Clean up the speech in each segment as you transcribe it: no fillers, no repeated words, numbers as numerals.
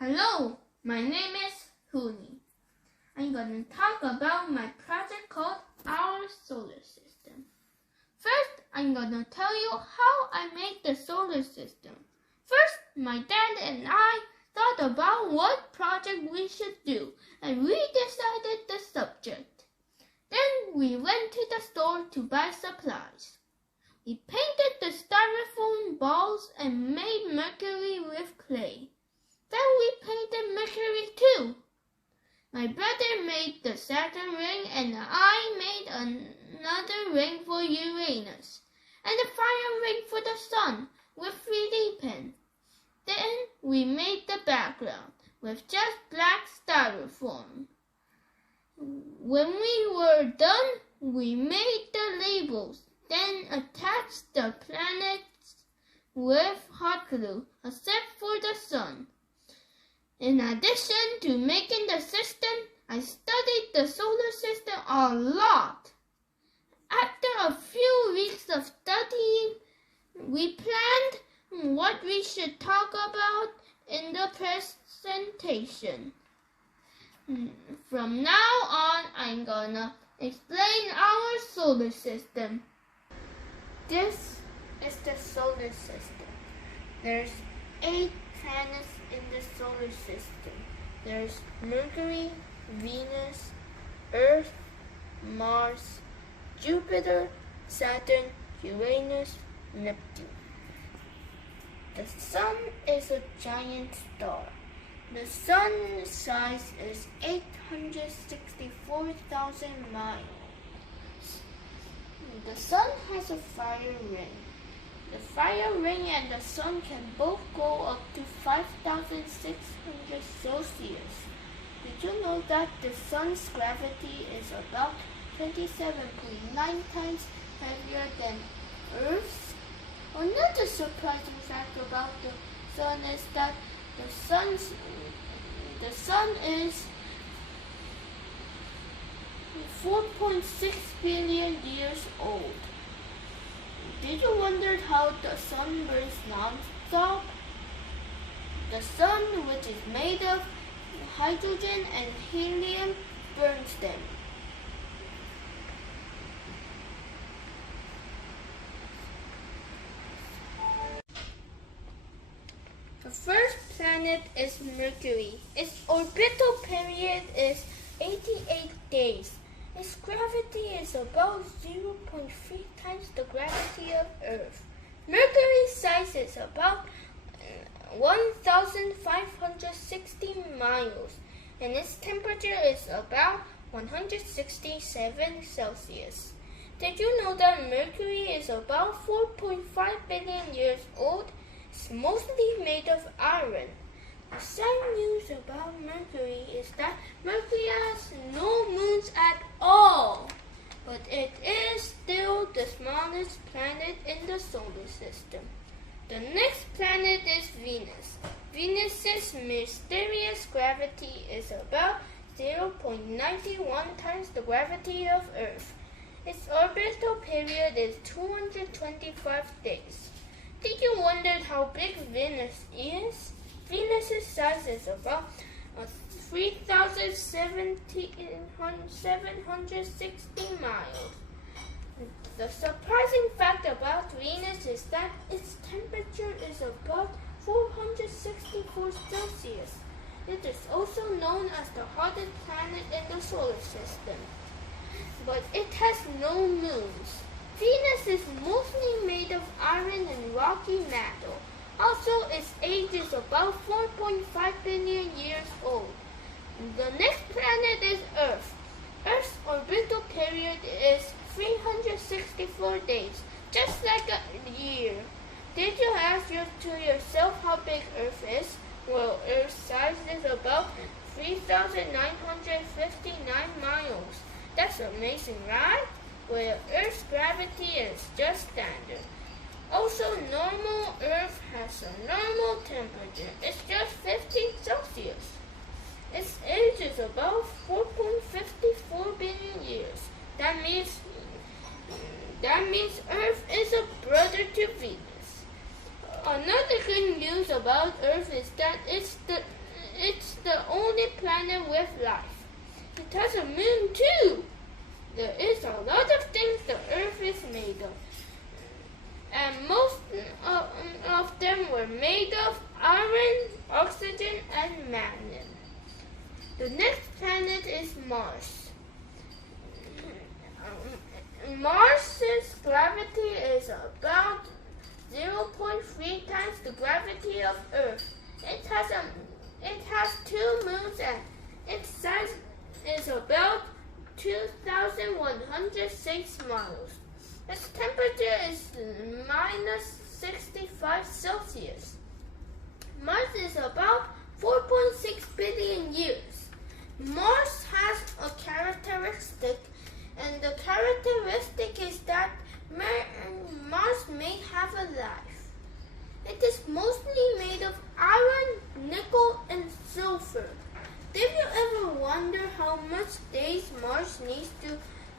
Hello, my name is Huni. I'm going to talk about my project called Our Solar System. First, I'm going to tell you how I made the solar system. First, my dad and I thought about what project we should do, and we decided the subject. Then we went to the store to buy supplies. We painted the styrofoam balls and made Mercury with clay. Then we painted Mercury too. My brother made the Saturn ring and I made another ring for Uranus and a fire ring for the sun with 3D pen. Then we made the background with just black styrofoam. When we were done, we made the labels, then attached the planets with hot glue, except for the sun. In addition to making the system, I studied the solar system a lot. After a few weeks of studying, we planned what we should talk about in the presentation. From now on, I'm gonna explain our solar system. This is the solar system. There's 8 planets in the solar system. There's Mercury, Venus, Earth, Mars, Jupiter, Saturn, Uranus, Neptune. The sun is a giant star. The sun's size is 864,000 miles. The sun has a fire ring. The fire ring and the sun can both go up to 5,600 Celsius. Did you know that the sun's gravity is about 27.9 times heavier than Earth's? Another surprising fact about the sun is that the sun is 4.6 billion years old. Did you wonder how the sun burns non-stop? The sun, which is made of hydrogen and helium, burns them. The first planet is Mercury. Its orbital period is 88 days. Its gravity is about 0.3 times the gravity of Earth. Mercury's size is about 1,560 miles, and its temperature is about 167 Celsius. Did you know that Mercury is about 4.5 billion years old? It's mostly made of iron. The sad news about Mercury is that Mercury has no moons at all, but it is still the smallest planet in the solar system. The next planet is Venus. Venus's mysterious gravity is about 0.91 times the gravity of Earth. Its orbital period is 225 days. Did you wonder how big Venus is? Venus's size is about 3,760 miles. The surprising fact about Venus is that its temperature is about 464 Celsius. It is also known as the hottest planet in the solar system, but it has no moons. Venus is mostly made of iron and rocky metal. Also, its age is about 4.5 billion years old. The next planet is Earth. Earth's orbital period is 364 days, just like a year. Did you ask to yourself how big Earth is? Well, Earth's size is about 3,959 miles. That's amazing, right? Well, Earth's gravity is just standard. Also, normal Earth has a normal temperature. It's just 50 Celsius. Its age is about 4.54 billion years. That means Earth is a brother to Venus. Another good news about Earth is that and magnet. The next planet is Mars. Mars's gravity is about 0.3 times the gravity of Earth. It has 2 moons and its size is about 2,106 miles. Its temperature is minus 65 Celsius. Mars is about 4.6 billion years. Mars has a characteristic, and the characteristic is that Mars may have a life. It is mostly made of iron, nickel, and sulfur. Did you ever wonder how much days Mars needs to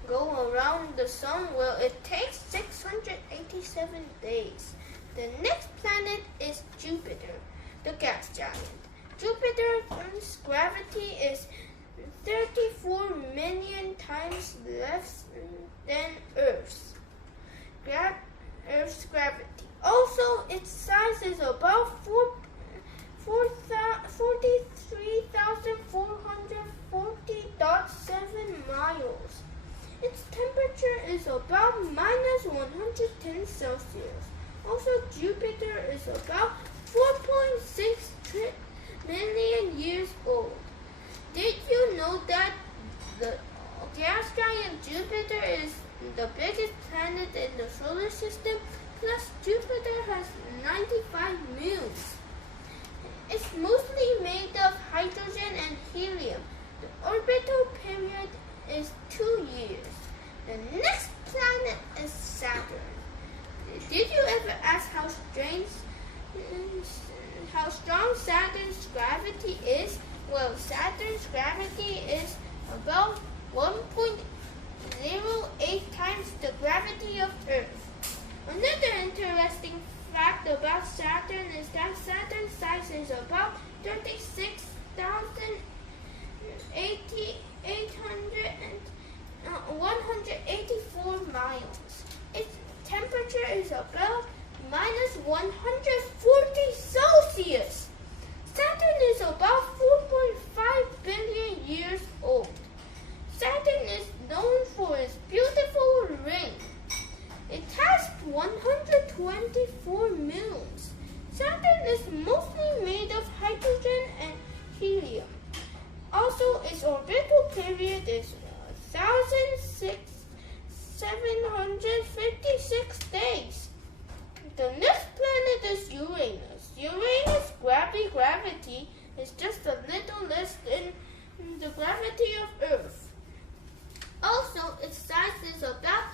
go around the Sun? Well, it takes 687 days. The next planet is Jupiter, the gas giant. Jupiter's gravity is 34 million times less than Earth's gravity. Also, its size is about 43,440.7 miles. Its temperature is about minus 110 Celsius. Also, Jupiter is about 4.6 million years old. Did you know that the gas giant Jupiter is the biggest planet in the solar system? Plus, Jupiter has 95 moons. It's mostly made of hydrogen and helium. The orbital period is 2 years. The next planet is Saturn. Did you ever ask how strong Saturn's gravity is? Well, Saturn's gravity is about 1.08 times the gravity of Earth. Another interesting fact about Saturn is that Saturn's size is about 36,184 miles. Its temperature is about minus 140 Celsius. Saturn is about 4.5 billion years old. Saturn is known for its beautiful ring. It has 124 moons. Saturn is mostly made of hydrogen and helium. Also, its orbital period is 1,756 days. The next planet is Uranus. Uranus' gravity is just a little less than the gravity of Earth. Also, its size is about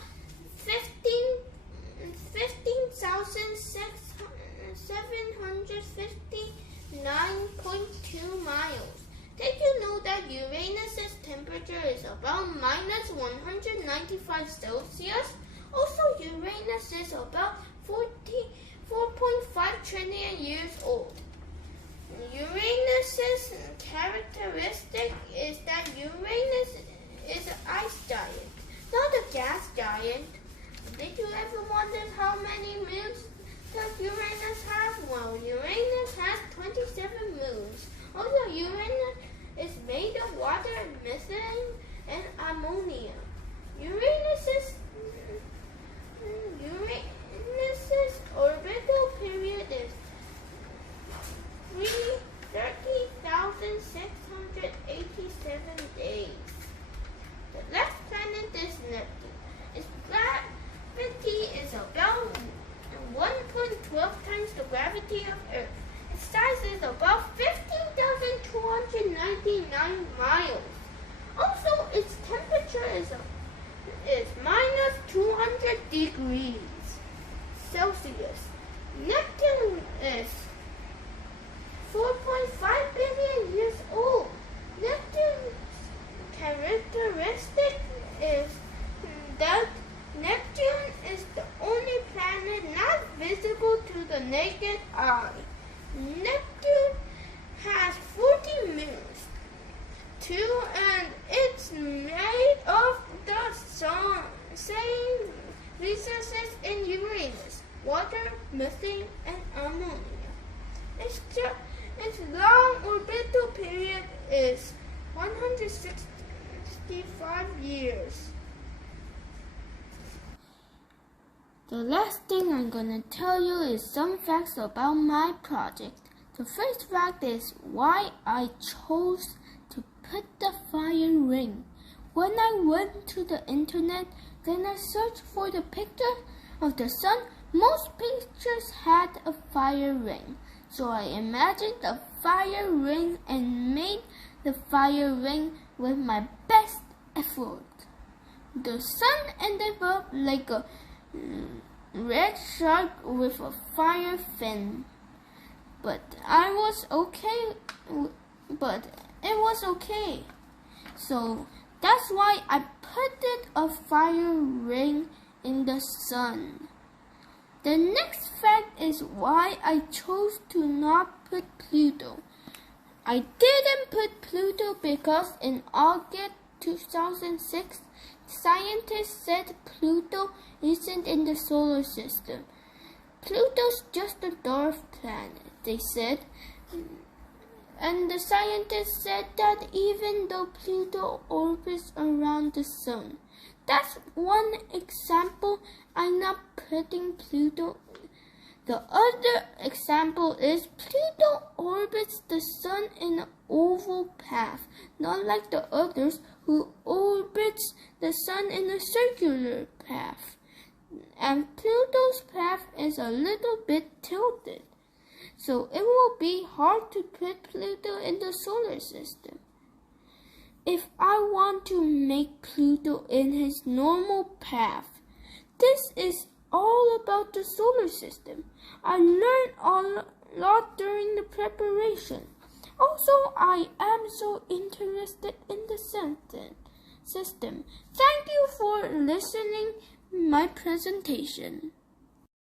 15,759.2 miles. Did you know that Uranus' temperature is about minus 195 Celsius? Also, Uranus is about 4.5 trillion years old. Uranus' characteristic is that Uranus is an ice giant, not a gas giant. Did you ever wonder how many moons does Uranus have? Well, Uranus has 27 moons. Also, Uranus is made of water, methane, and ammonia. Uranus's orbital period is 30,687 days. The last planet is Neptune. Its gravity is about 1.12 times the gravity of Earth. Its size is about 15,299 miles. Also, its temperature is minus 200 degrees Celsius. Neptune is 4.5 billion years old. Neptune's characteristic is that Neptune is the only planet not visible to the naked eye. Neptune has 40 moons, too, and it's made of the same resources years. The last thing I'm gonna tell you is some facts about my project. The first fact is why I chose to put the fire ring. When I went to the internet, then I searched for the picture of the sun. Most pictures had a fire ring. So I imagined a fire ring and made the fire ring with my best effort. The sun ended up like a red shark with a fire fin. But it was okay. So that's why I put a fire ring in the sun. The next fact is why I chose to not put Pluto. I didn't put Pluto because in August 2006, scientists said Pluto isn't in the solar system. Pluto's just a dwarf planet, they said. And the scientists said that even though Pluto orbits around the sun, that's one example. I'm not putting Pluto. The other example is Pluto orbits the sun in an oval path, not like the others who orbits the sun in a circular path. And Pluto's path is a little bit tilted, so it will be hard to put Pluto in the solar system. If I want to make Pluto in his normal path, this is all about the solar system. I learned a lot during the preparation. Also, I am so interested in the system. Thank you for listening to my presentation.